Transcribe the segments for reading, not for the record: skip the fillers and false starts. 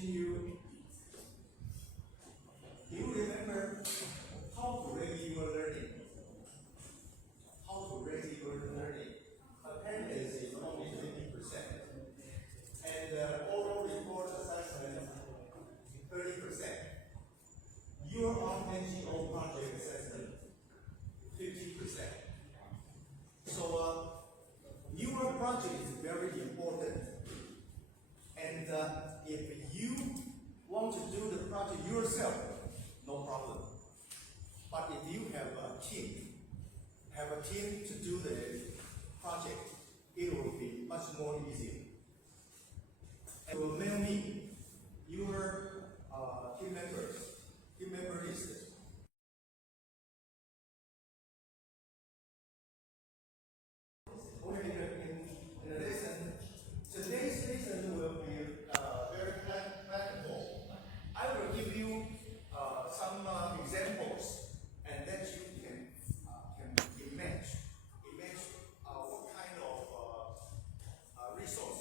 You, do you remember how to rate your learning? How to rate your learning? Attendance is only 50%. And oral report assessment, 30%. Your NGO project assessment, 50%. So your project is very important. And if you want to do the project yourself, no problem. But if you have a team to do the project, it will be much more easy. And will mail me your team member list. Okay, in the lesson, today's lesson will be very practical. I will give you some examples, and then you can imagine what kind of resource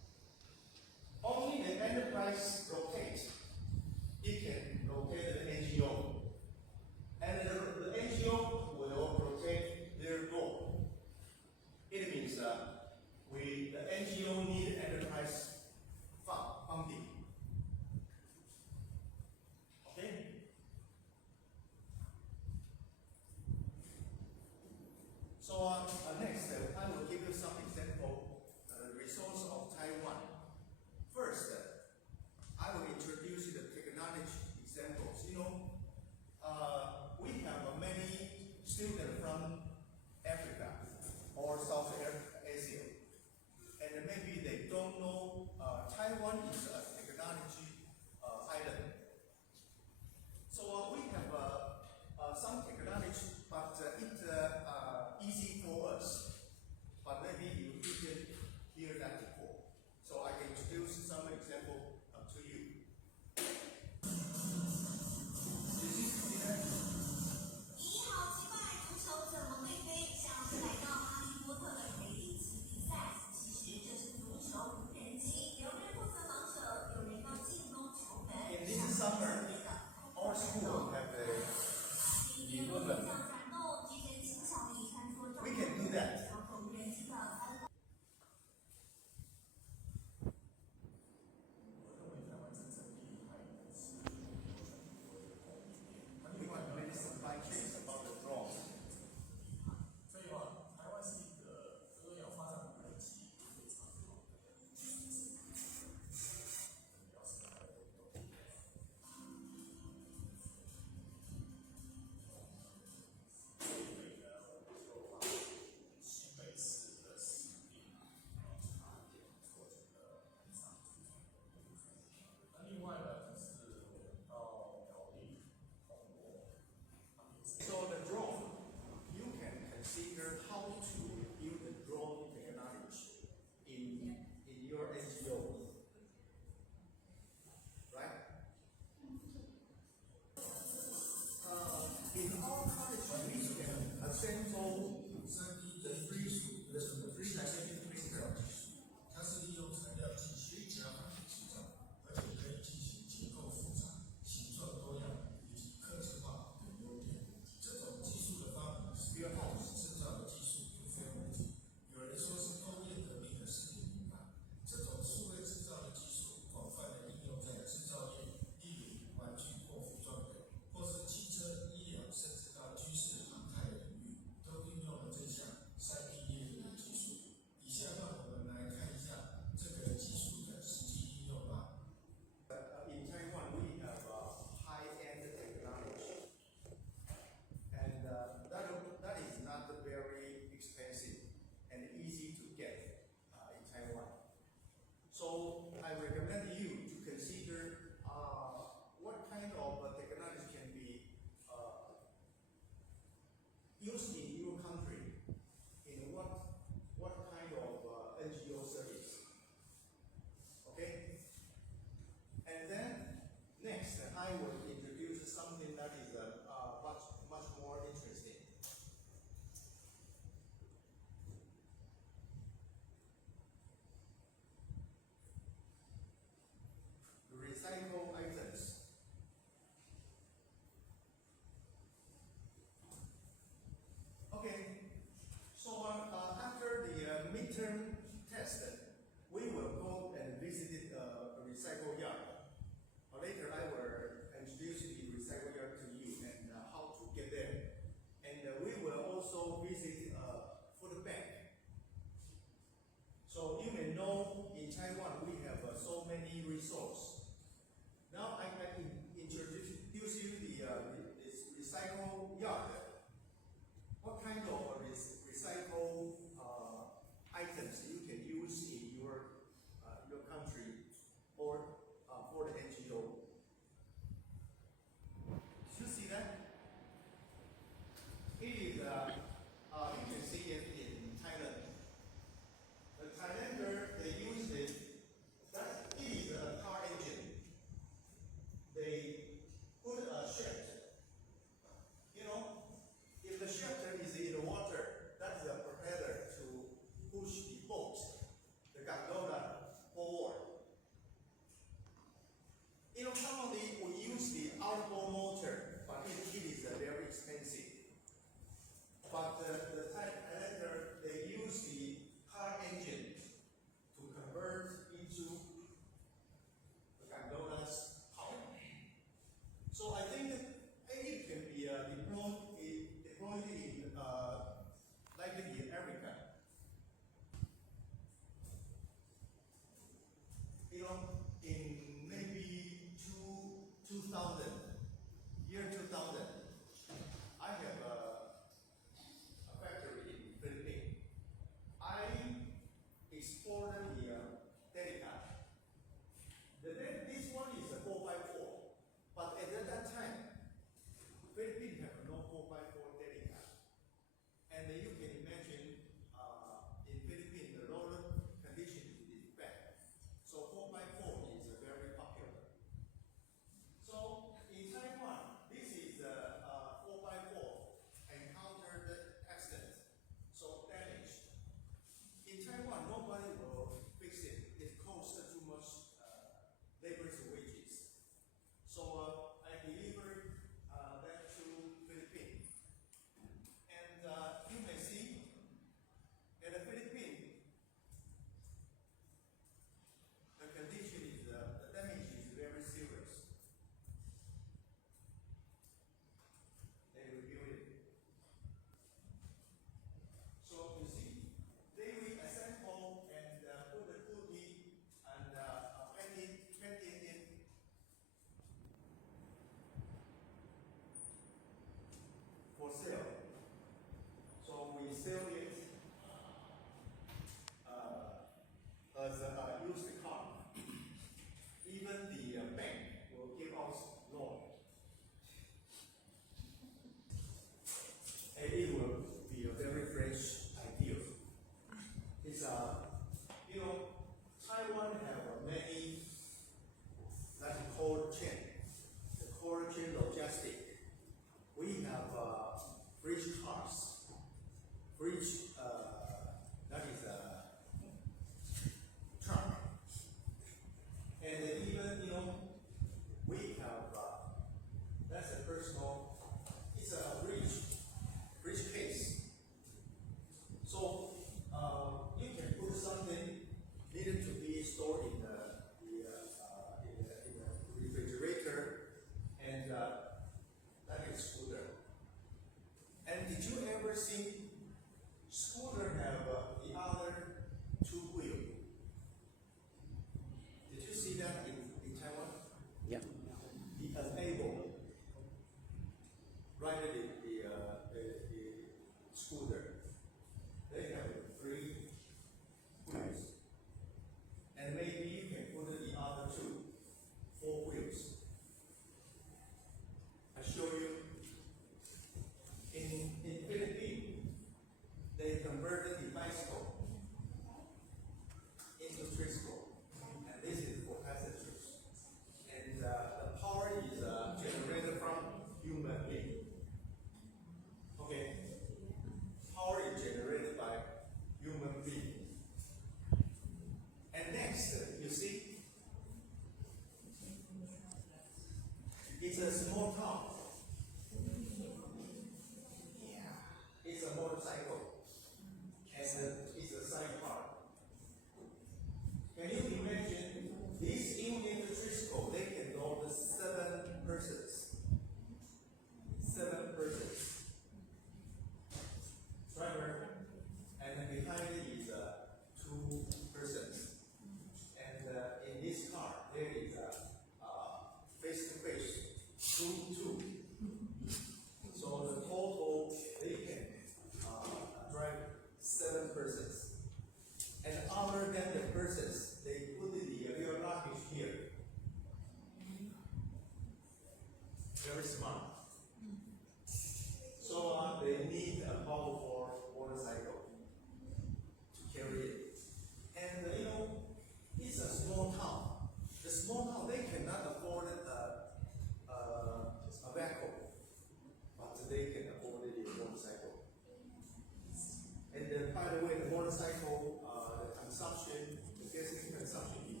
motorcycle, the consumption, the gasoline consumption is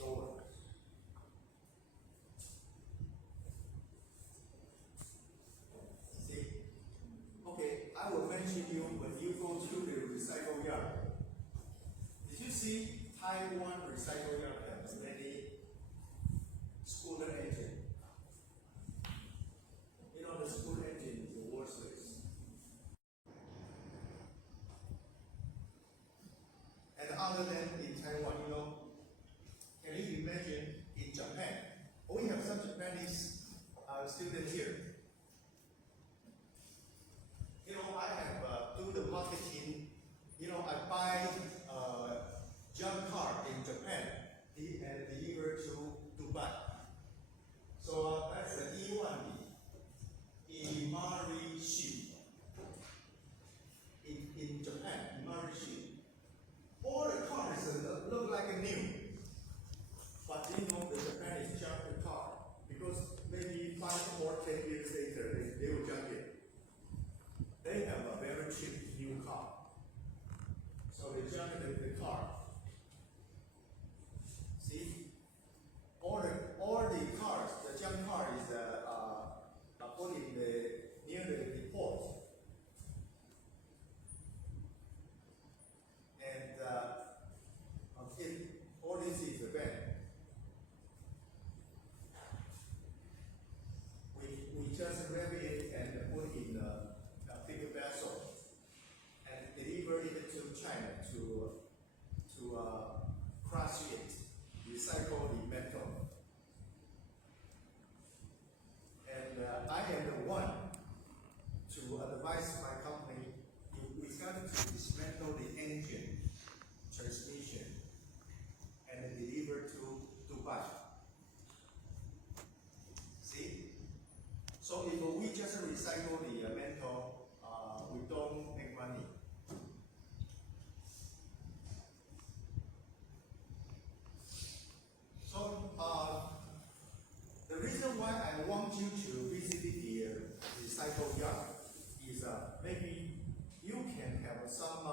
lower. See? Okay, I will mention you when you go to the recycle yard. Did you see Taiwan recycle yard has many scooter engine? You know, the scooter engine is the worthless. And other than in Taiwan, you know, can you imagine in Japan? We have some Japanese students here. You know, I have do the marketing. You know, I buy junk car in Japan and deliver to Dubai. So that's the Imarishi. In Japan, Imarishi. All the cars look like a new. But you know, the Japanese junk the car because maybe 5 or 10 years later they will junk it. They have a very cheap new car. So they junk the car. See? All the cars, the junk car is put in near the port. And all this is the van. We just grab it and put in a bigger vessel and deliver it to China to crush it, recycle the metal. And I am the one to advise my company. We started to dismantle the engine, transmission, and deliver to Dubai. See? So if we just recycle the metal, we don't make money. So the reason why I want you to visit the recycle yard is maybe you can have some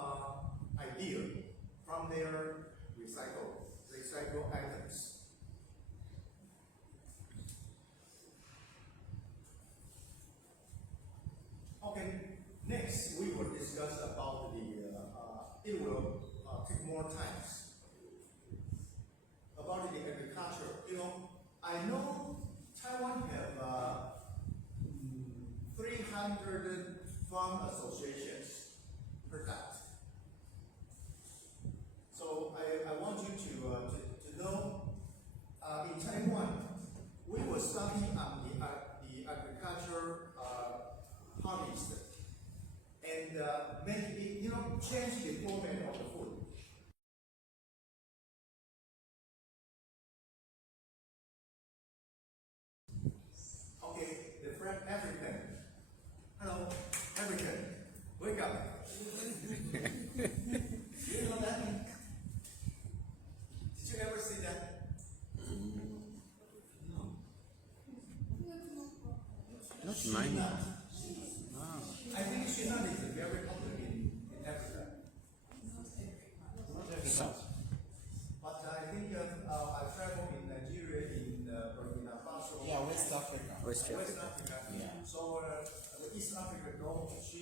idea from their recycle items. Okay, next we will discuss about it will take more times. About the agriculture, you know, I know Taiwan have 300 farm associations per that. So I want you to know in Taiwan we will study on the agriculture harvest and make it, you know, change the format of the food. Okay, the friend African. Hello, African. Wake up. You know that? Did you ever see that? No. Not mine. Wow. I think Shinhan is very popular in Africa. So, But I think I traveled in Nigeria, in Burkina Faso. Yeah, West Africa. West West Africa. Africa. Yeah. So the East Africa, no, she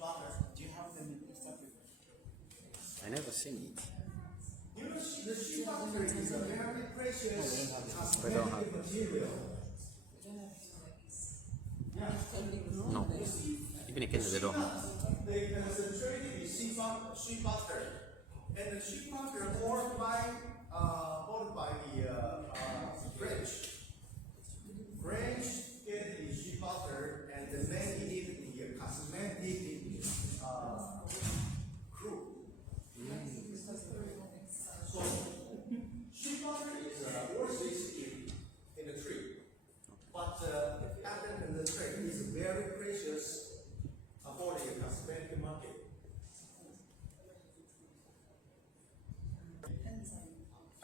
butter. Do you have them in West Africa? I never seen it. You know, the sheep butter is a very precious We don't have cosmetic material. Yeah. No. Even in Kenya they don't have. They concentrated the sheep butter, and the sheep butter bought by the French get the sheep butter and then make it the cosmetic crude. So sheep butter is worthless in the tree, but after the tree is very precious for the cosmetic market.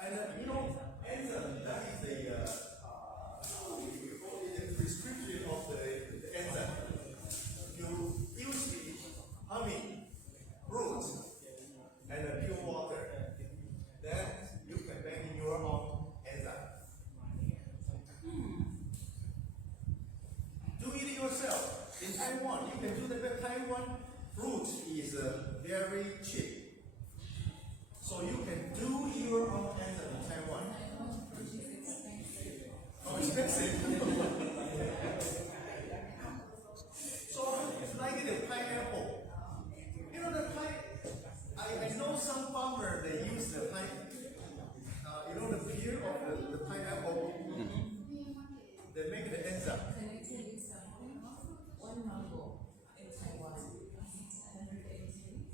And you know, enzyme, that is the prescription of the enzyme. You use the honey very cheap. So you can do your own answer in Taiwan. Oh, expensive. So it's like the pineapple. You know the I know some farmer they use the you know the peel of the pineapple. They make the enzyme. Can I tell you something? One mango in Taiwan, 180.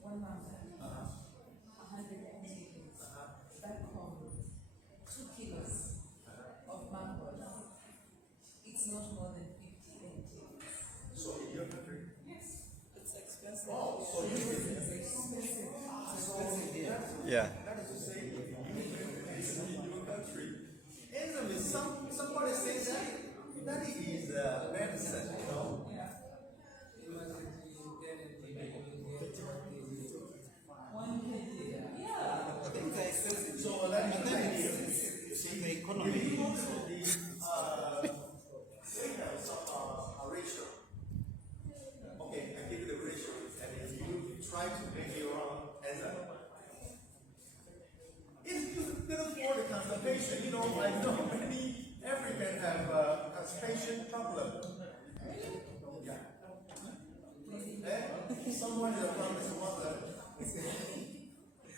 One mango, 180. Back home, 2 kilos of mango. It's not more than 50 NT. So in your country. Yes, it's expensive. Oh, so you can. Yeah. That is to say, if you use it in your country, enzyme is somebody says that it is medicine, you know. Yeah. 1 kg. Yeah. So let me tell you, you see, if you use the signals of a ratio, okay, I give you the ratio, and if you try to make your own enzyme, if you can afford the constipation, you know, I know many Africans have constipation problem. Yeah. Eh? Someone is from this mother.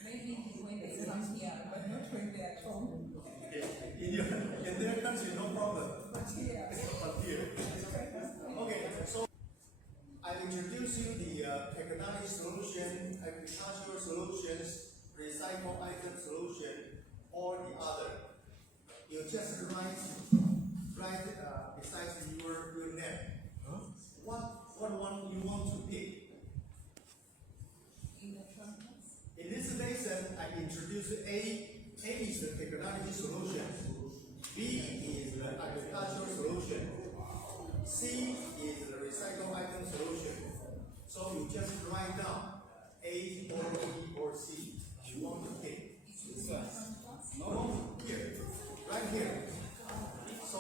Maybe when they come here, but not when they're at home. In their country, no problem. But here, But here. Okay, so I introduce you the technology solution, agricultural solutions, recycle item solution, or the other. You just write besides your name. What one you want to pick. electronics. In this lesson, I introduce A. A is the technology solution. B is the agricultural solution. C is the recycle item solution. So you just write down A or B or C. You want to pick. No, here, right here. So